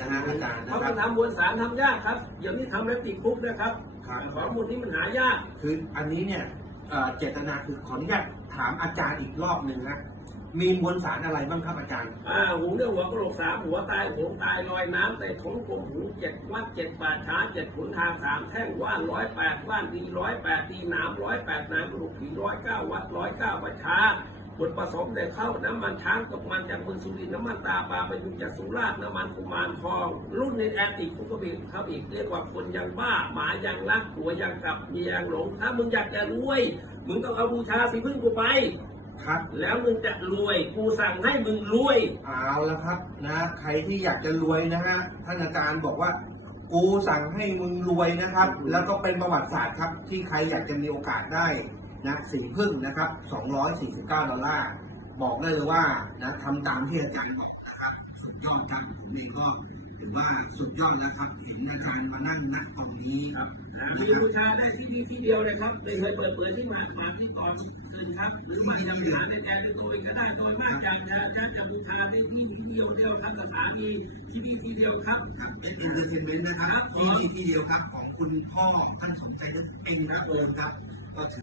นะฮะอาจารย์เพนะราะคมัรับ นทำมวลสารทำยากครับ เดี๋ยวนี้ทำแล้วติดคุกนะครับครับ ข้อมูลนี้มันหายาก คืออันนี้เนี่ยเอ่อเจตนาคือขออนุญาตถามอาจารย์อีกรอบหนึ่งนะมีมวลสารอะไรบ้างครับอาจารย์ อ่าหูเนื้อหัวกระโหลกสามหัวตายโหงตายลอยน้ำแต่ถงกลมหูเจ็ดวัดเจ็ดป่าช้าเจ็ดขุนทางสามแท่งว่านร้อยแปดว่านดีร้อยแปดดีหนามร้อยแปดหนามกระดูกผีร้อยเก้าวัดร้อยเก้าประช้า บทผสมได้เข้าน้ำมันช้างตกมันจากเมืองสุรินทร์น้ำมันตาปลาไปยุงจากสุราษฎร์น้ำมันกุมารทอง รุ่นในแอนติคุกบิครับอีกเรียกว่าคนยังบ้าหมายังรักหัวยังกลับเมียยังหลง ถ้ามึงอยากจะรวย มึงต้องเอาบูชาสีพึ่งกูไปครับ แล้วมึงจะรวยกูสั่งให้มึงรวยเอาละครับนะใครที่อยากจะรวยนะฮะท่านอาจารย์บอกว่ากูสั่งให้มึงรวยนะครับ แล้วก็เป็นประวัติศาสตร์ครับ ที่ใครอยากจะมีโอกาสได้ นะสีพึ่งนะครับ 249 ดอลลาร์ บอกได้เลยว่านะทำตามที่อาจารย์บอกนะครับ สุดยอดครับผมเองก็ถือว่าสุดยอดแล้วครับ เห็นอาจารย์มานั่งณตรงนี้ครับอ่ามีบูชาได้ที่นี่ที่เดียวเลยครับไม่เคยเปิดเผยที่มามาที่ตอนคืนครับหรือมาทำงานในแดนด้วยตัวเองก็ได้โดยมากจากจะจะจะบูชาได้ที่นี่ที่เดียวเดียวครับสถานีที่นี่ที่เดียวครับครับเป็นเอนเตอร์เทนเมนต์นะครับครับผมที่นี่ที่เดียวครับ ของคุณพ่อท่านสนใจนึกเองครับผมครับก็ถือ